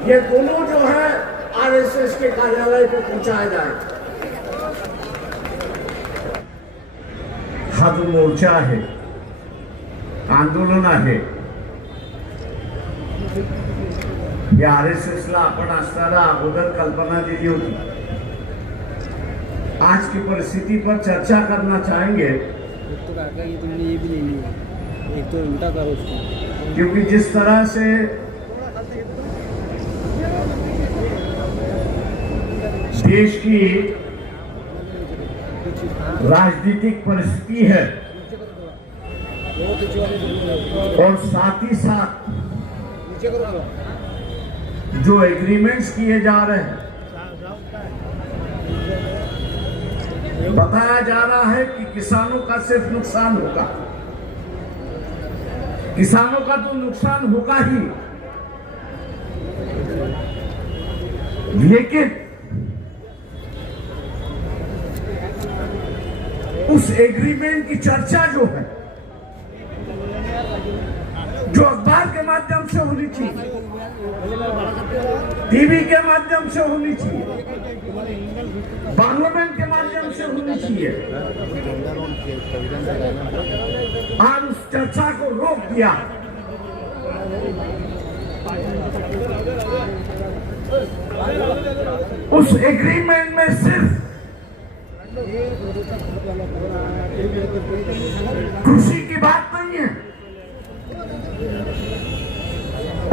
ये दोनों जो है आरएसएस के कार्यालय पे पहुंचाया जाए। हा जो मोर्चा आहे, आंदोलन आहे, हे आरएसएसला आपण असताना अगोदर कल्पना दिली होती। आज की परिस्थिति पर चर्चा करना चाहेंगे, क्योंकि जिस तरह से देश की राजनीतिक परिस्थिति है और साथ ही साथ जो एग्रीमेंट्स किए जा रहे हैं, बताया जा रहा है कि किसानों का सिर्फ नुकसान होगा। किसानों का तो नुकसान होगा ही, लेकिन उस एग्रीमेंट की चर्चा जो है, जो अखबार के माध्यम से होनी चाहिए, टीवी के माध्यम से होनी चाहिए, पार्लियामेंट के माध्यम से होनी चाहिए, आज उस चर्चा को रोक दिया। उस एग्रीमेंट में सिर्फ कृषि की बात नहीं है,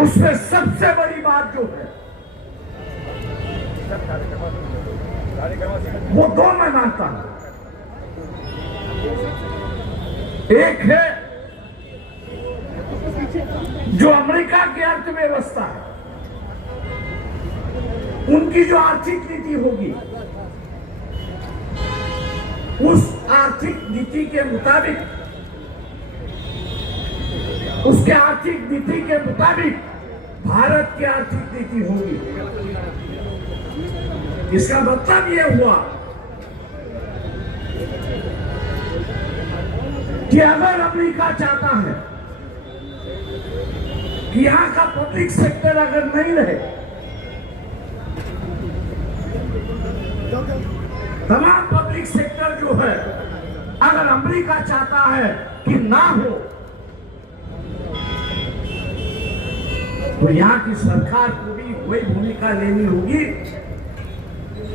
उसमें सबसे बड़ी बात जो है वो दो मैं मानता हूं। एक है जो अमेरिका की अर्थव्यवस्था है, उनकी जो आर्थिक नीति होगी, उस आर्थिक नीति के मुताबिक, उसके आर्थिक नीति के मुताबिक भारत की आर्थिक नीति होगी। इसका मतलब यह हुआ कि अगर अमेरिका चाहता है कि यहां का पब्लिक सेक्टर अगर नहीं रहे, तमाम पब्लिक सेक्टर जो है अगर अमेरिका चाहता है कि ना हो, तो यहां की सरकार को भी वही भूमिका लेनी होगी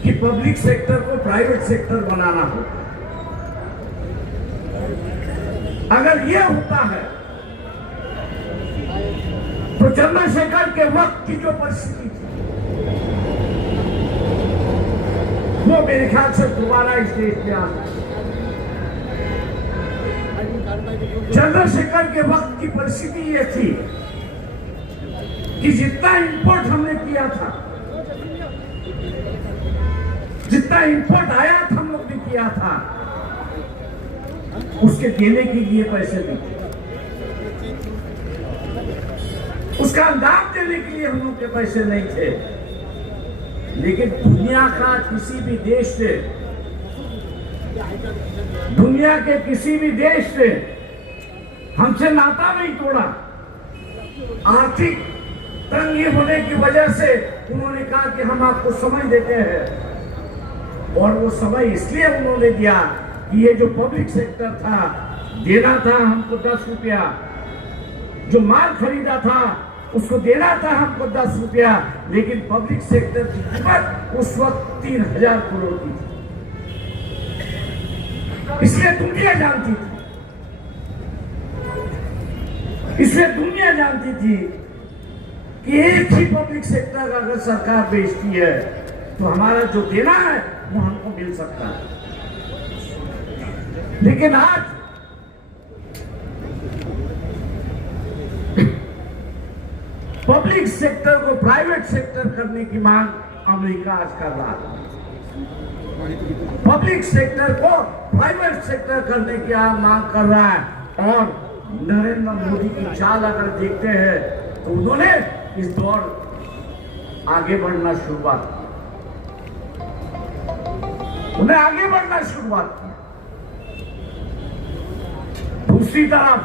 कि पब्लिक सेक्टर को प्राइवेट सेक्टर बनाना हो। अगर यह होता है तो चंद्रशेखर के वक्त की जो परिस्थिति थी, वो मेरे ख्याल से दोबारा इस देश में आ सकती। चंद्रशेखर के वक्त की परिस्थिति ये थी कि जितना इंपोर्ट हमने किया था, जितना इंपोर्ट आया था हम लोग ने किया था, उसके देने के लिए पैसे नहीं थे, उसका अंदाज देने के लिए हम लोग के पैसे नहीं थे। लेकिन दुनिया का किसी भी देश से, दुनिया के किसी भी देश से हमसे नाता नहीं तोड़ा। आर्थिक तंगी होने की वजह से उन्होंने कहा कि हम आपको समय देते हैं, और वो समय इसलिए उन्होंने दिया कि ये जो पब्लिक सेक्टर था, देना था हमको 10 रुपया, जो माल खरीदा था उसको देना था हमको 10 रुपया, लेकिन पब्लिक सेक्टर की कीमत उस वक्त 3000 करोड़ की थी। इसलिए दुनिया जानती थी, इसलिए दुनिया जानती थी कि एक ही पब्लिक सेक्टर अगर सरकार बेचती है तो हमारा जो देना है वो हमको मिल सकता है। लेकिन आज पब्लिक सेक्टर को प्राइवेट सेक्टर करने की मांग अमेरिका आज कर रहा है। पब्लिक सेक्टर को प्राइवेट सेक्टर करने की मांग कर रहा है। और नरेंद्र मोदी की चाल अगर देखते हैं तो उन्होंने इस दौर आगे बढ़ना शुरुआत की, उन्हें आगे बढ़ना शुरुआत की। दूसरी तरफ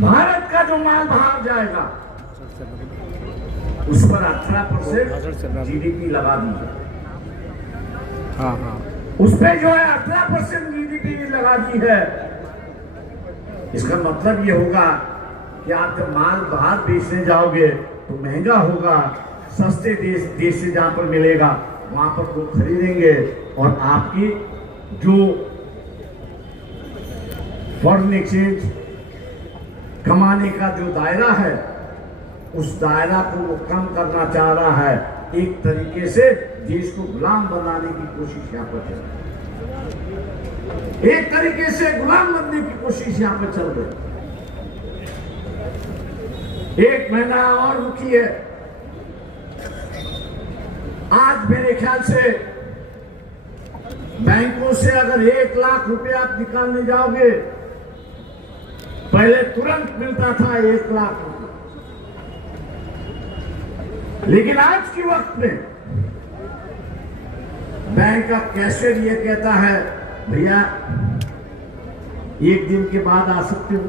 भारत का जो माल बाहर जाएगा उस पर 18% जीडीपी लगा दी है। हाँ हाँ, उस पे जो है 18% जीडीपी लगा दी है। इसका मतलब ये होगा कि आप जब माल बाहर बेचने जाओगे तो महंगा होगा, सस्ते देश से जहां पर मिलेगा वहां पर लोग खरीदेंगे और आपकी जो फॉरेन एक्सचेंज कमाने का जो दायरा है उस दायरा को वो कम करना चाह रहा है। एक तरीके से देश को गुलाम बनाने की कोशिश यहाँ पर चल रही है। एक तरीके से गुलाम बनने की कोशिश यहाँ पर चल रही है। 1 महीना और रुकिए। आज मेरे ख्याल से बैंकों से अगर 1 लाख रुपए आप निकालने जाओगे, पहले तुरंत मिलता था 1 लाख रुपए, लेकिन आज के वक्त में बैंक का कैशियर ये कहता है भैया 1 दिन के बाद आ सकते हो।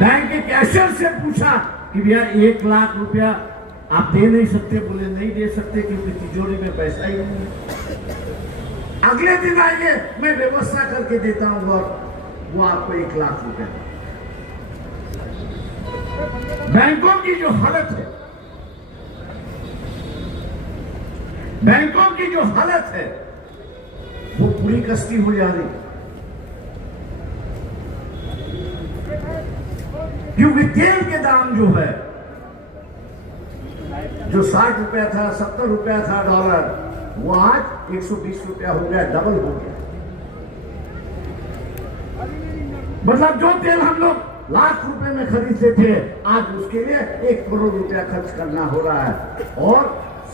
बैंक के कैशियर से पूछा कि भैया 1 लाख रुपया आप दे नहीं सकते? बोले नहीं दे सकते क्योंकि तिजोरी में पैसा ही नहीं है। अगले दिन आइए, मैं व्यवस्था करके देता हूं और वो आपको 1 लाख रुपया। बैंकों की जो हालत है, बैंकों की जो हालत है वो पूरी कश्ती हो जा रही है। क्योंकि तेल के दाम जो है, जो 60 रुपया था, 70 रुपया था डॉलर, वो आज 120 रुपया हो गया, डबल हो गया। मतलब जो तेल हम लोग लाख रुपए में खरीदते थे, आज उसके लिए 1 करोड़ रुपया खर्च करना हो रहा है। और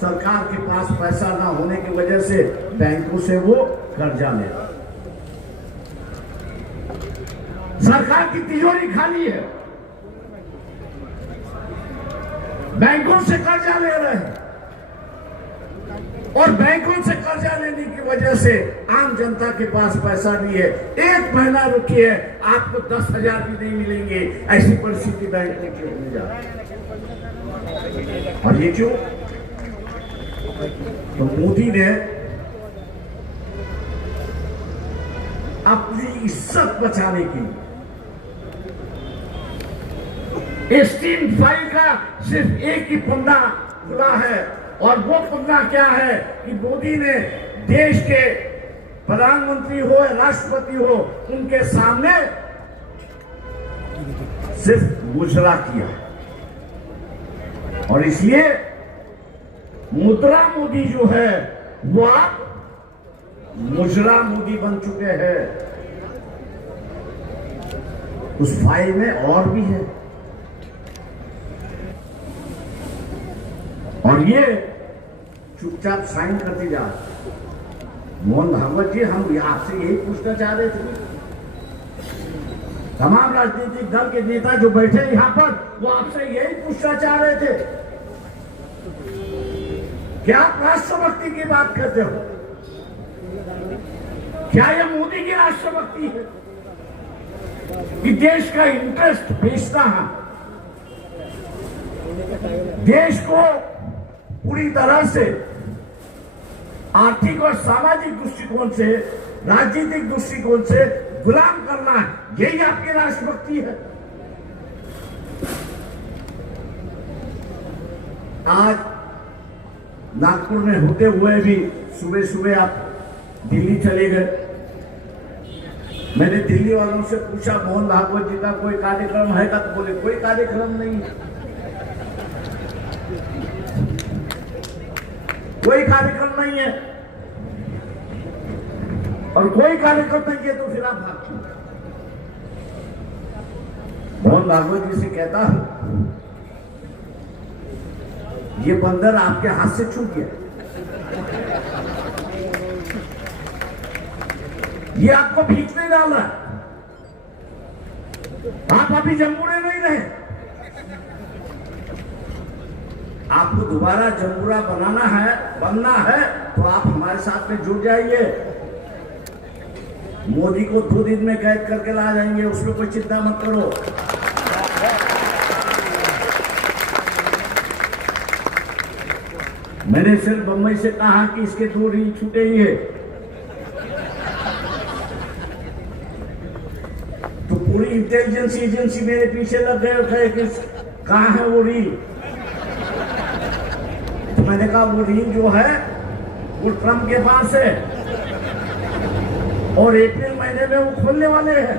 सरकार के पास पैसा ना होने की वजह से बैंकों से वो कर्जा ले रहा है। सरकार की तिजोरी खाली है, बैंकों से कर्जा ले रहे हैं और बैंकों से कर्जा लेने की वजह से आम जनता के पास पैसा नहीं है। 1 महीना रुकिए, आपको 10,000 भी नहीं मिलेंगे। ऐसी परिस्थिति बैंक में क्यों होने जा रही है? और ये क्यों? तो मोदी ने अपनी इज्जत बचाने के लिए स्टीम फाइल का सिर्फ एक ही पन्ना खुला है, और वो पन्ना क्या है कि मोदी ने देश के प्रधानमंत्री हो, राष्ट्रपति हो, उनके सामने सिर्फ मुजरा किया। और इसलिए मुद्रा मोदी जो है वो आप मुजरा मोदी बन चुके हैं। उस फाइल में और भी है, और ये चुपचाप साइन करते जा। मोहन भागवत जी, हम आपसे यही पूछना चाह रहे थे, तमाम राजनीतिक दल के नेता जो बैठे यहां पर, वो आपसे यही पूछना चाह रहे थे कि आप राष्ट्रभक्ति की बात करते हो, क्या यह मोदी की राष्ट्रभक्ति है कि देश का इंटरेस्ट बेचना है, देश को पूरी तरह से आर्थिक और सामाजिक दृष्टिकोण से, राजनीतिक दृष्टिकोण से गुलाम करना है? यही आपकी राष्ट्रभक्ति है? आज नागपुर में होते हुए भी सुबह सुबह आप दिल्ली चले गए। मैंने दिल्ली वालों से पूछा मोहन भागवत जी का कोई कार्यक्रम है का? तो बोले कोई कार्यक्रम नहीं है, कोई कार्यक्रम नहीं है। और कोई कार्यक्रम नहीं है तो फिर आप भाग क्यों? मोहन भागवत जी से कहता हूं, ये बंदर आपके हाथ से छूट गया, ये आपको भीख नहीं डाल रहा, आप अभी जम्बूरे नहीं रहे, आपको दोबारा जम्बूरा बनना है तो आप हमारे साथ में जुड़ जाइए। मोदी को 2 दिन में कैद करके ला जाएंगे, उसमें कोई चिंता मत करो। मैंने सिर्फ बम्बई से कहा कि इसके 2 रील छूटेंगे, तो पूरी इंटेलिजेंस एजेंसी मेरे पीछे लग गए कि कहाँ है वो रील। तो मैंने कहा वो रील जो है वो ट्रम्प के पास है और अप्रैल महीने में वो खोलने वाले हैं,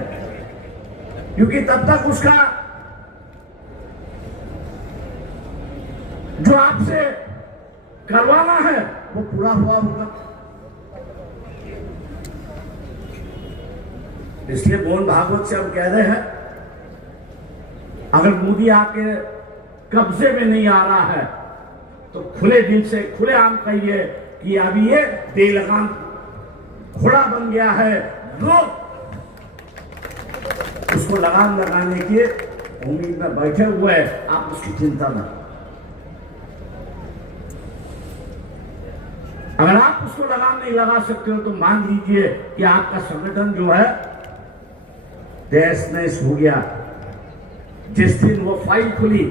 क्योंकि तब तक उसका जो आपसे करवाना है वो पूरा हुआ होगा। इसलिए मोहन भागवत से हम कह रहे हैं, अगर मोदी आपके कब्जे में नहीं आ रहा है तो खुले दिल से खुलेआम कहिए कि अभी ये बेलगाम घोड़ा बन गया है, लोग उसको लगाम लगाने की उम्मीद में बैठे हुए हैं, आप उसकी चिंता न। अगर आप उसको लगाम नहीं लगा सकते हो तो मान लीजिए कि आपका संगठन जो है तहस नहस हो गया। जिस दिन वो फाइल खुली,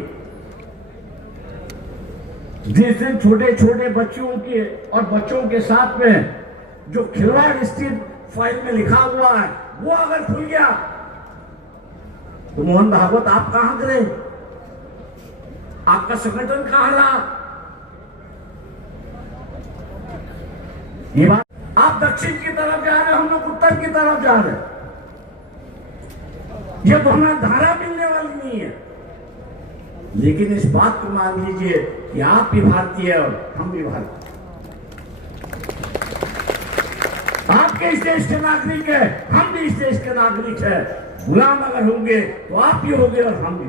जिस दिन छोटे छोटे बच्चों के और बच्चों के साथ में जो खिलवाड़ स्थित फाइल में लिखा हुआ है वो अगर खुल गया तो मोहन भागवत आप कहां करें, आपका संगठन कहां रहा। ये बात, आप दक्षिण की तरफ जा रहे हो, हम लोग उत्तर की तरफ जा रहे हैं। ये दोनों धारा मिलने वाली नहीं है, लेकिन इस बात को मान लीजिए कि आप भी भारतीय और हम भी भारतीय। आपके इस देश के नागरिक है, हम भी इस देश के नागरिक है। गुलाम अगर होंगे तो आप भी होंगे और हम भी।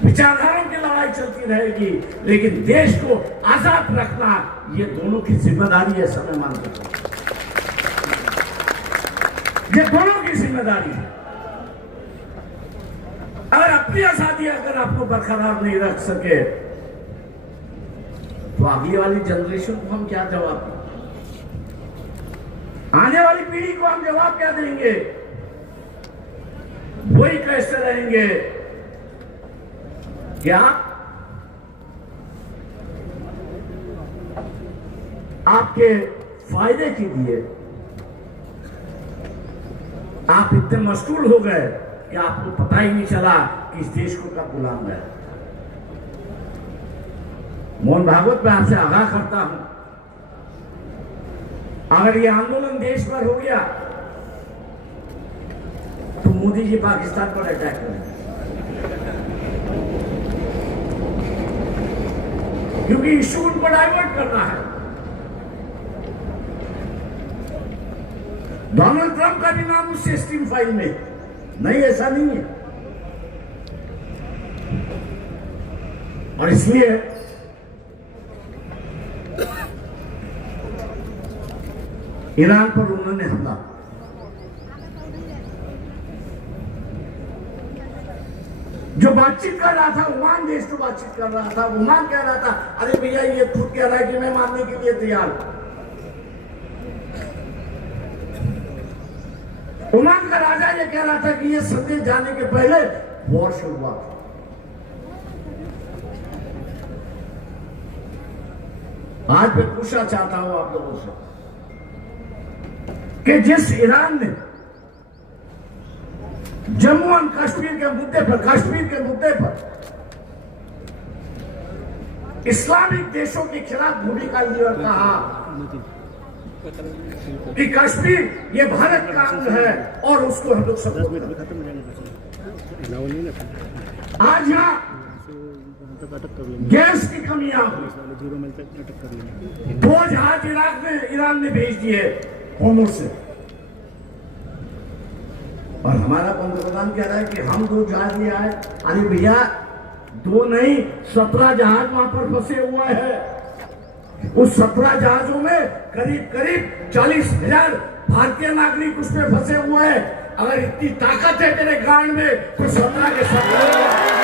विचारधाराओं की लड़ाई चलती रहेगी, लेकिन देश को आजाद रखना ये दोनों की जिम्मेदारी है। समय मानते ये दोनों की जिम्मेदारी है। अगर अपनी आजादी अगर आपको बरकरार नहीं रख सके तो अगली वाली जनरेशन को हम क्या जवाब दें, आने वाली पीढ़ी को हम जवाब क्या देंगे। वही कैसे रहेंगे क्या आपके फायदे के लिए आप इतने मशगूल हो गए कि आपको पता ही नहीं चला कि इस देश को कब गुलाम गया। मोहन भागवत में आपसे आगाह करता हूं, अगर ये आंदोलन देश भर हो गया तो मोदी जी पाकिस्तान पर अटैक करेंगे, क्योंकि इश्यू उनको डाइवर्ट करना है। डोनाल्ड ट्रंप का भी नाम उस स्टीम फाइल में नहीं, ऐसा नहीं है। और इसलिए ईरान पर उन्होंने हमला, जो बातचीत कर रहा था ओमान देश तो बातचीत कर रहा था, ओमान कह रहा था अरे भैया ये खुद कह रहा है कि मैं मानने के लिए तैयार हूं। ओमान का राजा ये कह रहा था कि ये संदेश जाने के पहले वॉर शुरू हुआ। आज मैं पूछना चाहता हूं आप लोगों से कि जिस ईरान ने जम्मू एंड कश्मीर के मुद्दे पर इस्लामिक देशों के खिलाफ भूमिका ली और कहा कि कश्मीर ये भारत का अंग है और उसको हम लोग सब आज यहाँ गैस की कमियां हुई, 2 जहाज ईरान ने भेज दिए होर्मुज़ से, और हमारा पंतप्रधान कह रहा है कि हम 2 जहाज ले आए। अरे भैया 2 नहीं 17 जहाज वहां पर फंसे हुए हैं। उस 17 जहाजों में करीब 40,000 भारतीय नागरिक उसमें फंसे हुए हैं। अगर इतनी ताकत है तेरे गांड में तो 17 के 17 ना।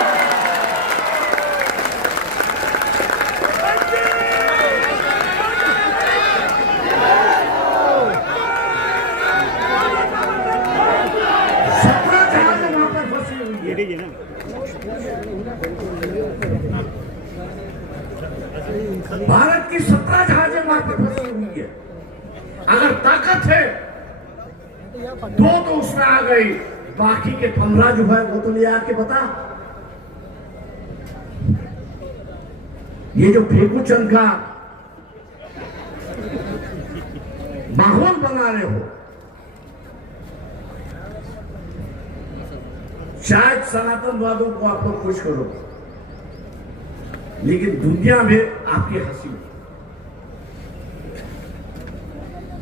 भारत की 17 जहाजें वहां पर फंसी हुई है। अगर ताकत है दो तो उसमें आ गई, बाकी के 15 जो है वो तो ले आके बता। ये जो फेकू चंद का माहौल बना रहे हो, शायद सनातनवादों को आप लोग खुश करो, लेकिन दुनिया में आपकी हंसी,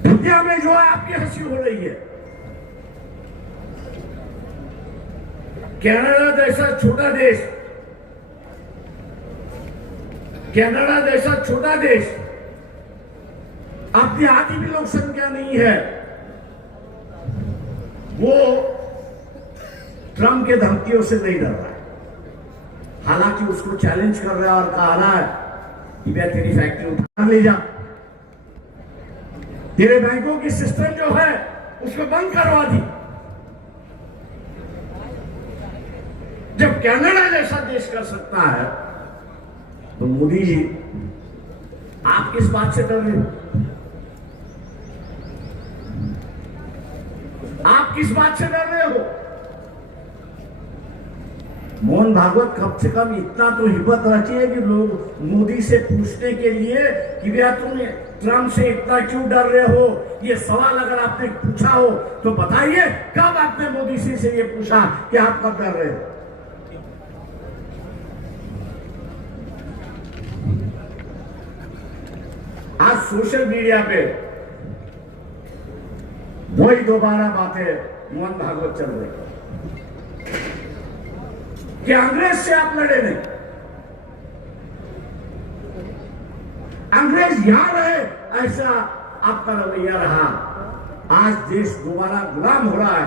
दुनिया में जो है आपकी हंसी हो रही है। कनाडा जैसा छोटा देश, कनाडा जैसा छोटा देश, अपनी आधी भी लोक संख्या नहीं है, वो ट्रंप के धमकियों से नहीं डर रहा है। हालांकि उसको चैलेंज कर रहा है और कह रहा है कि मैं तेरी फैक्ट्री उठा ले जा, तेरे बैंकों की सिस्टम जो है उसको बंद करवा दी। जब कनाडा जैसा देश कर सकता है तो मोदी जी आप किस बात से डर रहे हो? आप किस बात से डर रहे हो? मोहन भागवत कम से कम इतना तो हिम्मत रखिए कि लोग मोदी से पूछने के लिए कि भैया तुम ट्रंप से इतना क्यों डर रहे हो, ये सवाल अगर आपने पूछा हो तो बताइए कब आपने मोदी जी से ये पूछा कि आप कब डर रहे हो? आज सोशल मीडिया पे वही दोबारा बातें मोहन भागवत चल रही कि अंग्रेज से आप लड़े नहीं, अंग्रेज यहां रहे, ऐसा आपका रवैया रहा। आज देश दोबारा गुलाम हो रहा है,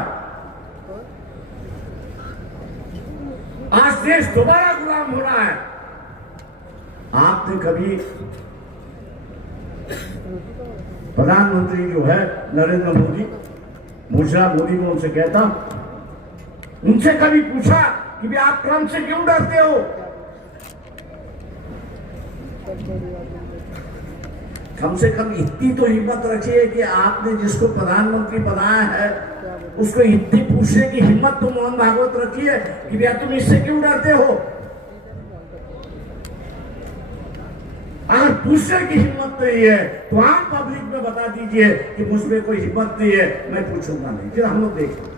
आज देश दोबारा गुलाम हो रहा है। आपने कभी प्रधानमंत्री जो है नरेंद्र मोदी, मुझे मोदी में उनसे कहता, उनसे कभी पूछा कि भी आप ट्रंप से क्यों डरते हो? कम से कम इतनी तो हिम्मत रखिए कि आपने जिसको प्रधानमंत्री बनाया है उसको इतनी पूछने की हिम्मत तो मोहन भागवत रखिए कि भैया तुम इससे क्यों डरते हो? अगर पूछने की हिम्मत नहीं है तो आम पब्लिक में बता दीजिए कि मुझमें कोई हिम्मत नहीं है, मैं पूछूंगा नहीं, फिर हम लोग देखें।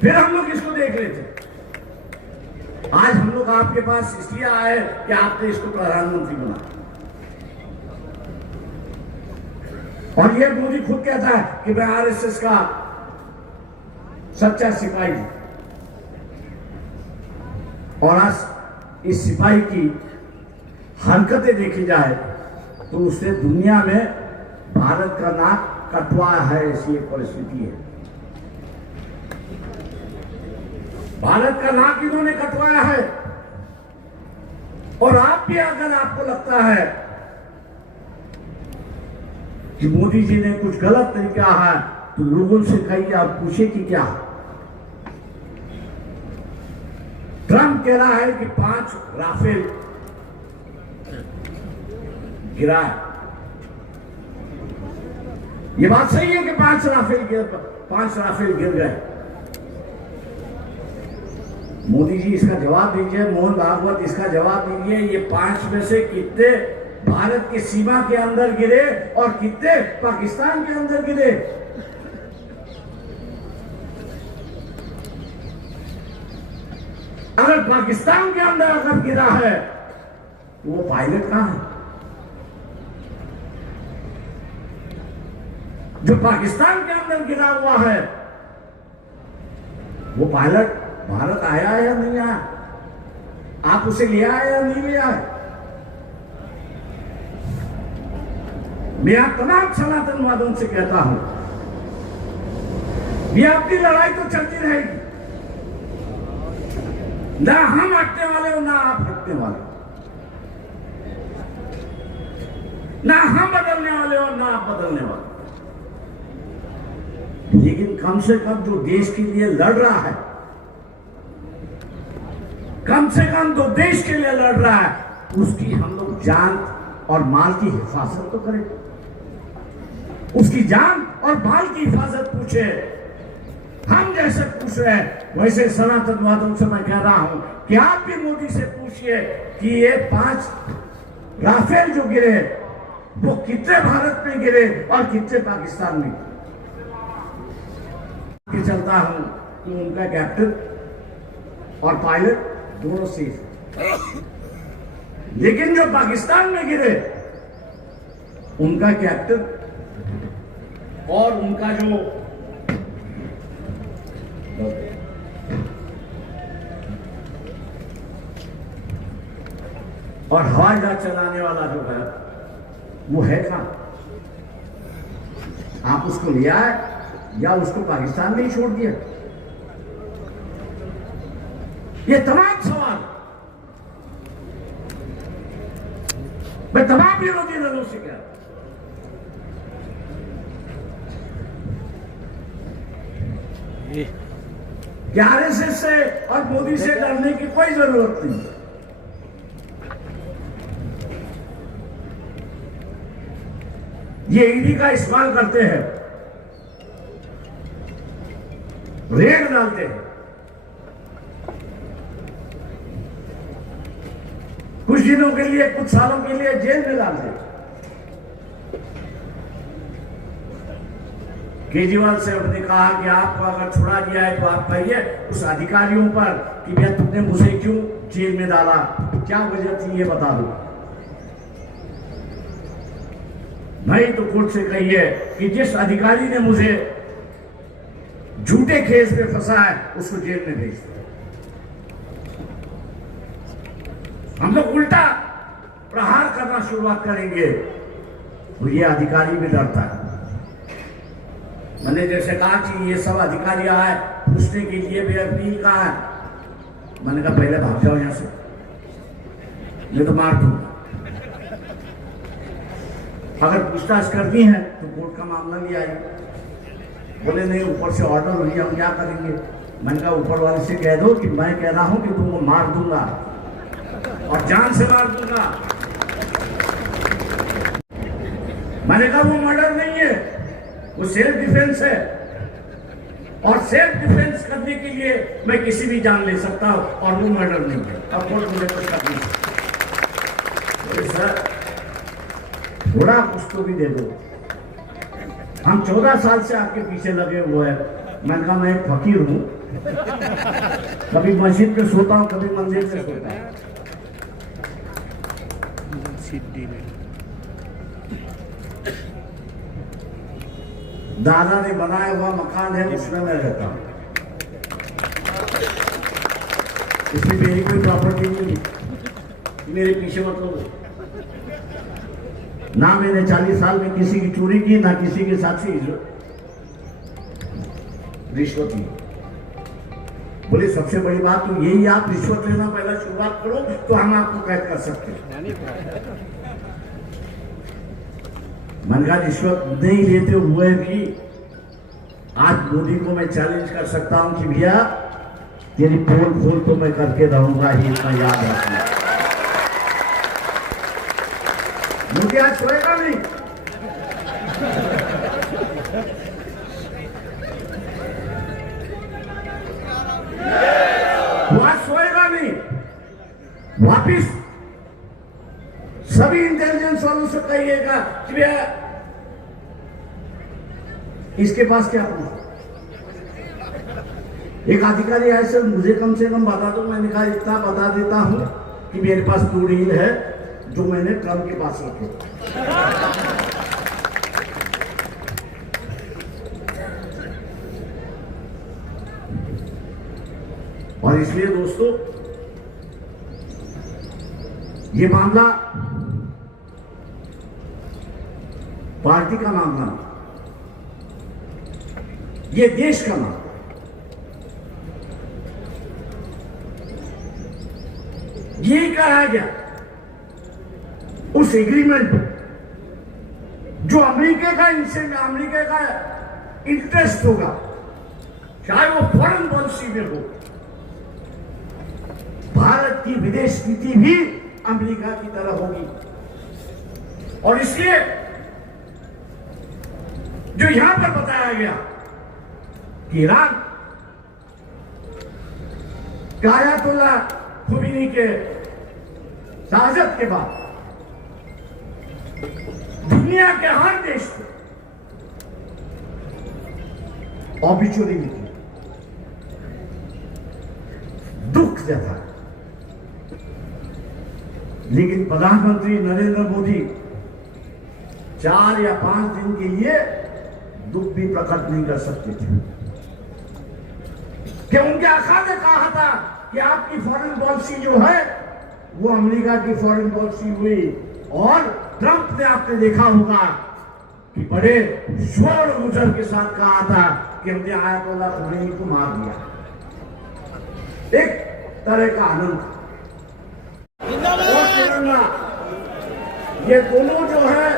फिर हम लोग इसको देख लेते। आज हम लोग आपके पास इसलिए आए कि आपने इसको प्रधानमंत्री बना, और ये मोदी खुद कहता है कि मैं आरएसएस का सच्चा सिपाही हूं। और आज इस सिपाही की हरकतें देखी जाए तो उससे दुनिया में भारत का नाक कटवाया है, ऐसी एक परिस्थिति है। भारत का नाक इन्होंने कटवाया है। और आप भी अगर आपको लगता है कि मोदी जी ने कुछ गलत नहीं कहा है तो लोगों से कहिए, आप पूछे कि क्या ट्रंप कह रहा है कि 5 राफेल गिरा है। ये बात सही है कि 5 राफेल गिर गए। मोदी जी इसका जवाब दीजिए, मोहन भागवत इसका जवाब दीजिए, ये 5 में से कितने भारत की सीमा के अंदर गिरे और कितने पाकिस्तान के अंदर गिरे? अगर पाकिस्तान के अंदर अगर गिरा है तो वो पायलट कहां है? जो पाकिस्तान के अंदर गिरा हुआ है वो पायलट भारत आया या नहीं आया? आप उसे ले आए या नहीं ले आए? मैं आप तमाम सनातनवादियों से कहता हूं, ये अपनी लड़ाई तो चलती रहेगी, ना हम हटने वाले हो ना आप हटने वाले, ना हम बदलने वाले हो ना आप बदलने वाले। लेकिन कम से कम जो देश के लिए लड़ रहा है से कम जो देश के लिए लड़ रहा है उसकी हम लोग जान और माल की हिफाजत तो करें, उसकी जान और माल की हिफाजत पूछे। हम जैसे पूछ रहे हैं वैसे सनातनवादियों से मैं कह रहा हूं कि आप भी मोदी से पूछिए कि ये 5 राफेल जो गिरे वो कितने भारत में गिरे और कितने पाकिस्तान में गिरे। चलता हूं कि उनका कैप्टन और पायलट दोनों सेफ, लेकिन जो पाकिस्तान में गिरे उनका कैप्टन और उनका जो और हवाई जहाज चलाने वाला जो है वो है कहां? आप उसको लिया है या उसको पाकिस्तान में ही छोड़ दिया? ये तमाम सवाल मैं तमाम विरोधी दलों से कह रहा हूं। कि आरएसएस से और मोदी से डरने की कोई जरूरत नहीं। ये ईडी का इस्तेमाल करते हैं, रेड डालते हैं, कुछ दिनों के लिए कुछ सालों के लिए जेल में डालते हैं। केजरीवाल से उन्होंने कहा कि आपको अगर छुड़ा दिया है तो आप कहिए उस अधिकारियों पर कि भैया तुमने मुझे क्यों जेल में डाला, क्या वजह थी ये बता दो। नहीं तो कोर्ट से कहिए कि जिस अधिकारी ने मुझे झूठे केस में फंसा है उसको जेल में भेज दो। हम लोग उल्टा प्रहार करना शुरुआत करेंगे तो ये अधिकारी भी डरता है। मैंने जैसे कहा कि ये सब अधिकारी आए पूछने के लिए भी अपील कहा है, मैंने कहा पहले भाग जाओ यहां से, ये तो मार दूंगा। अगर पूछताछ करनी है तो कोर्ट का मामला भी आएगा। बोले नहीं ऊपर से ऑर्डर हुई है, हम क्या करेंगे? मैंने कहा ऊपर वाले से कह दो कि मैं कह रहा हूं कि तुमको मार दूंगा और जान से मार दूंगा। मैंने कहा वो मर्डर नहीं है, वो सेल्फ डिफेंस है और सेल्फ डिफेंस करने के लिए मैं किसी भी जान ले सकता हूं और वो मर्डर नहीं है। अब कोर्ट मुझे कुछ करनी है सर, थोड़ा कुछ तो भी दे दो। हम 14 साल से आपके पीछे लगे हुए हैं। मैंने कहा मैं एक फकीर हूं, कभी मस्जिद पे सोता हूं, कभी मंदिर पे सोता हूं। दादा ने बनाया हुआ मकान है, उसमें मैं रहता हूं। इसमें मेरी कोई प्रॉपर्टी नहीं, मेरे पीछे मतलब ना मैंने 40 साल में किसी की चोरी की, ना किसी के साथ से रिश्वत ली। बोले सबसे बड़ी बात तो यही, आप रिश्वत लेना पहले शुरुआत करो तो हम आपको कैद कर सकते हैं। मन का रिश्वत नहीं लेते हुए भी आज मोदी को मैं चैलेंज कर सकता हूं कि भैया तेरी पोल खोल तो मैं करके रहूंगा ही, इतना याद रखना। मोदी आज सोएगा नहीं, वो आज सोएगा नहीं। वापिस सभी इंटेलिजेंस वालों से कहिएगा कि भैया इसके पास क्या प्रूफ? एक अधिकारी आए सर मुझे कम से कम बता दो। मैंने कहा इतना बता देता हूं कि मेरे पास 2 रील है जो मैंने ट्रम्प के पास रखे। और इसलिए दोस्तों ये मामला पार्टी का मामला, ये देश का मामला। ये कहा गया उस एग्रीमेंट जो अमेरिका का इंटरेस्ट होगा, चाहे वो फॉरेन पॉलिसी में हो, भारत की विदेश नीति भी अमेरिका की तरह होगी। और इसलिए जो यहां पर बताया गया कि ईरान आयतुल्लाह खुमैनी के शहादत के बाद दुनिया के हर देश को ऑबिचुरी लिखी, दुख जता, लेकिन प्रधानमंत्री नरेंद्र मोदी 4 या 5 दिन के लिए दुख भी प्रकट नहीं कर सकते थे कि उनके आका ने कहा था कि आपकी फॉरेन पॉलिसी जो है वो अमेरिका की फॉरेन पॉलिसी हुई। और ट्रंप ने, आपने देखा होगा कि बड़े शोर गुजर के साथ कहा था कि हमने आयतुल्लाह खुमैनी को मार दिया। एक तरह का आनंद और तिरंगा, ये दोनों जो है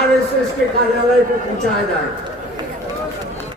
आरएसएस के कार्यालय पे पहुंचाया जाए।